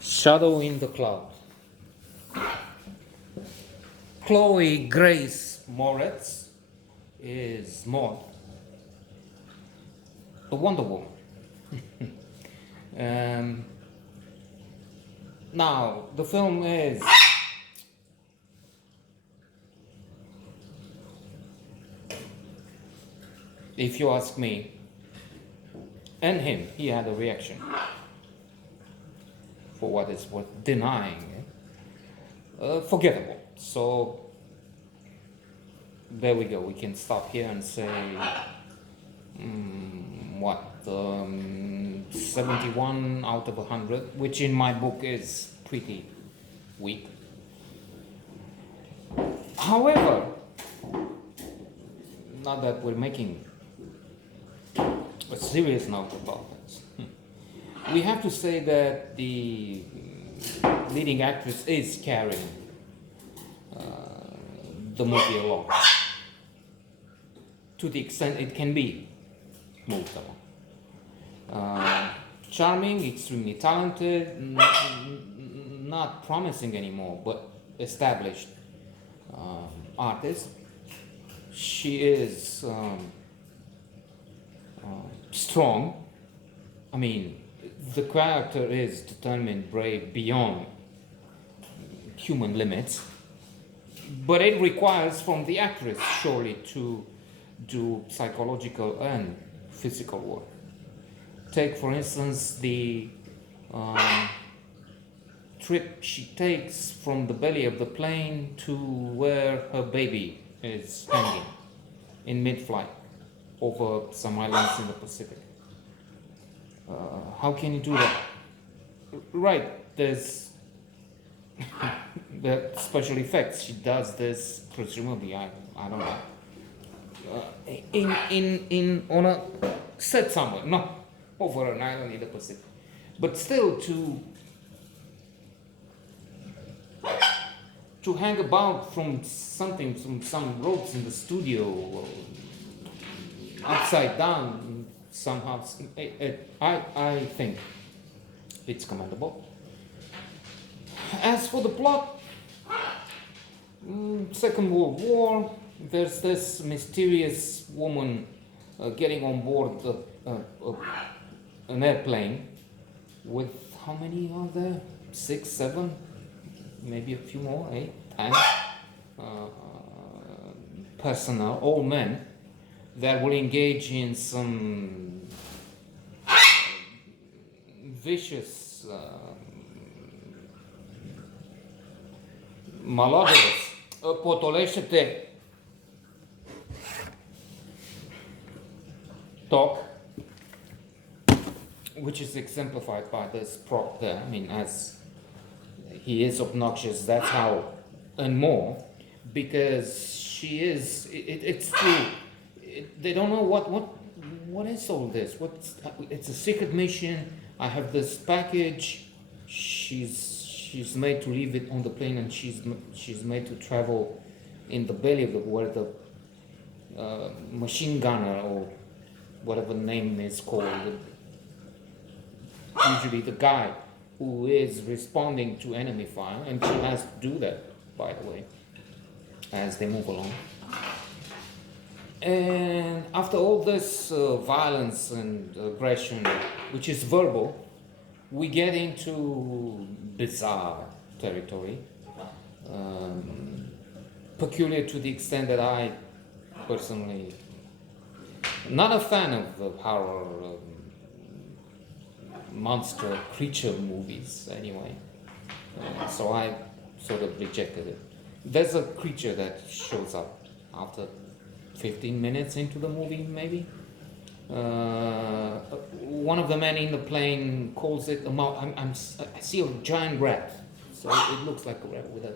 Shadow in the Cloud. Chloe Grace Moretz is Maud, the Wonder Woman. um, Now, the film is if you ask me, and him, he had a reaction for what is worth denying it. Forgettable. So there we go. We can stop here and say, 71 out of 100, which in my book is pretty weak. However, now that we're making a serious note about this, we have to say that the leading actress is carrying the movie along to the extent it can be moved along. Charming, extremely talented, not promising anymore, but established artist. She is strong. I mean, the character is determined, brave, beyond human limits. But it requires from the actress, surely, to do psychological and physical work. Take, for instance, the trip she takes from the belly of the plane to where her baby is hanging in mid-flight over some islands in the Pacific. How can you do that? Right, there's the special effects. She does this presumably, I don't know, in on a set somewhere, not over an island in the Pacific, but still to hang about from something, from some ropes in the studio, upside down somehow. I think it's commendable. As for the plot, Second World War, there's this mysterious woman getting on board an airplane with, how many are there? 6, 7, maybe a few more, 8, 10 personnel, all men, that will engage in some vicious malodorous. Potolește-te. Talk, which is exemplified by this prop there. I mean, as he is obnoxious, that's how, and more, because she is. It's true. They don't know what is all this. It's a secret mission. I have this package. She's made to leave it on the plane, and she's made to travel in the belly of the where the machine gunner, or whatever the name is called, usually the guy who is responding to enemy fire, and she has to do that, by the way, as they move along. And after all this violence and aggression, which is verbal, we get into bizarre territory, peculiar to the extent that I personally, not a fan of horror, monster creature movies anyway, so I sort of rejected it. There's a creature that shows up after 15 minutes into the movie, maybe. One of the men in the plane calls it a mouse. I see a giant rat, so it looks like a rat with a.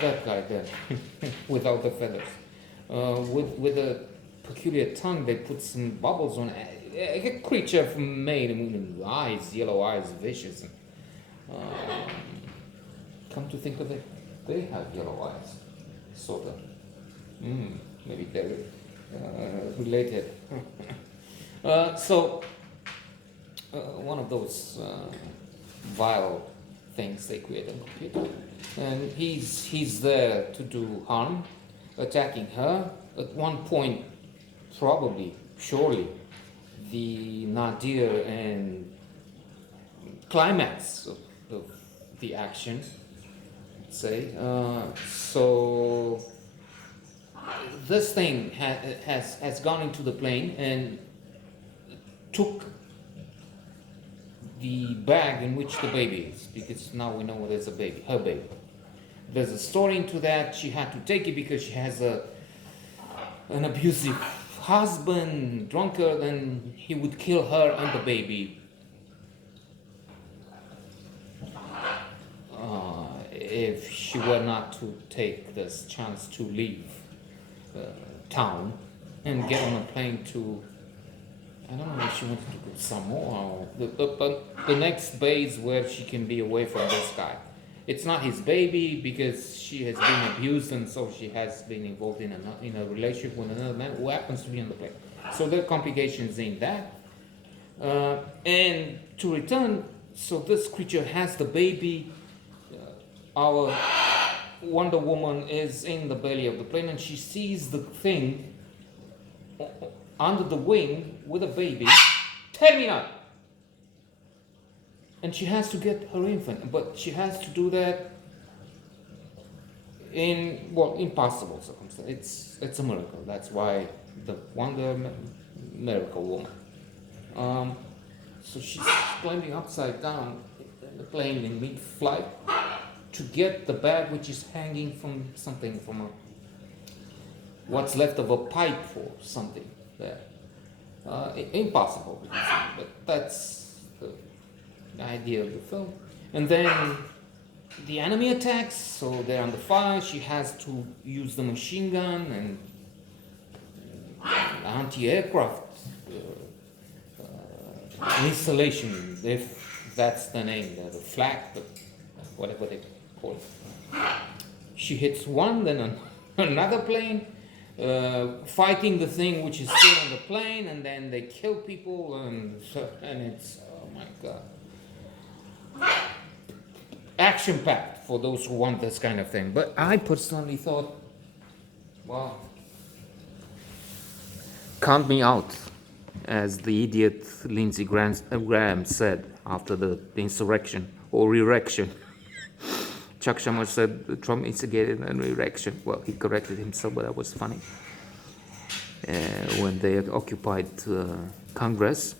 That guy there, without the feathers, with a peculiar tongue. They put some bubbles on it. A creature from made with eyes, yellow eyes, vicious. Come to think of it, they have yellow eyes, sort of. Maybe they're related. So one of those vile things they create on computer, and he's there to do harm, attacking her. At one point, probably, surely, the nadir and climax of the action, say. So this thing has gone into the plane and took the bag in which the baby is, because now we know there's a baby, her baby. There's a story into that. She had to take it because she has an abusive husband, drunkard, and he would kill her and the baby if she were not to take this chance to leave town and get on a plane to, I don't know if she wanted to go Samoa or the next base where she can be away from this guy. It's not his baby because she has been abused, and so she has been involved in a relationship with another man who happens to be on the plane. So there are complications in that. And to return, so this creature has the baby. Our Wonder Woman is in the belly of the plane, and she sees the thing under the wing with a baby. Terminal! And she has to get her infant, but she has to do that in, well, impossible circumstances. It's a miracle. That's why the Miracle Woman. So she's climbing upside down in the plane in mid-flight to get the bag, which is hanging from something, from what's left of a pipe or something there. Impossible, but that's the idea of the film. And then the enemy attacks, so they're under fire. She has to use the machine gun and anti-aircraft installation, if that's the name, the flak, whatever they call it. She hits one, then another plane, fighting the thing which is still on the plane, and then they kill people, and it's, oh my god, action-packed for those who want this kind of thing. But I personally thought, wow, count me out, as the idiot Lindsey Graham said after the insurrection or erection. Chuck Schumer said Trump instigated an erection. Well, he corrected himself, but that was funny. When they had occupied Congress.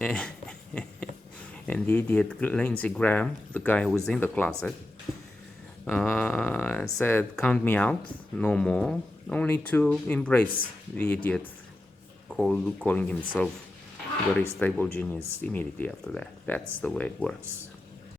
And the idiot Lindsey Graham, the guy who was in the closet, said, count me out, no more, only to embrace the idiot, calling himself a very stable genius immediately after that. That's the way it works.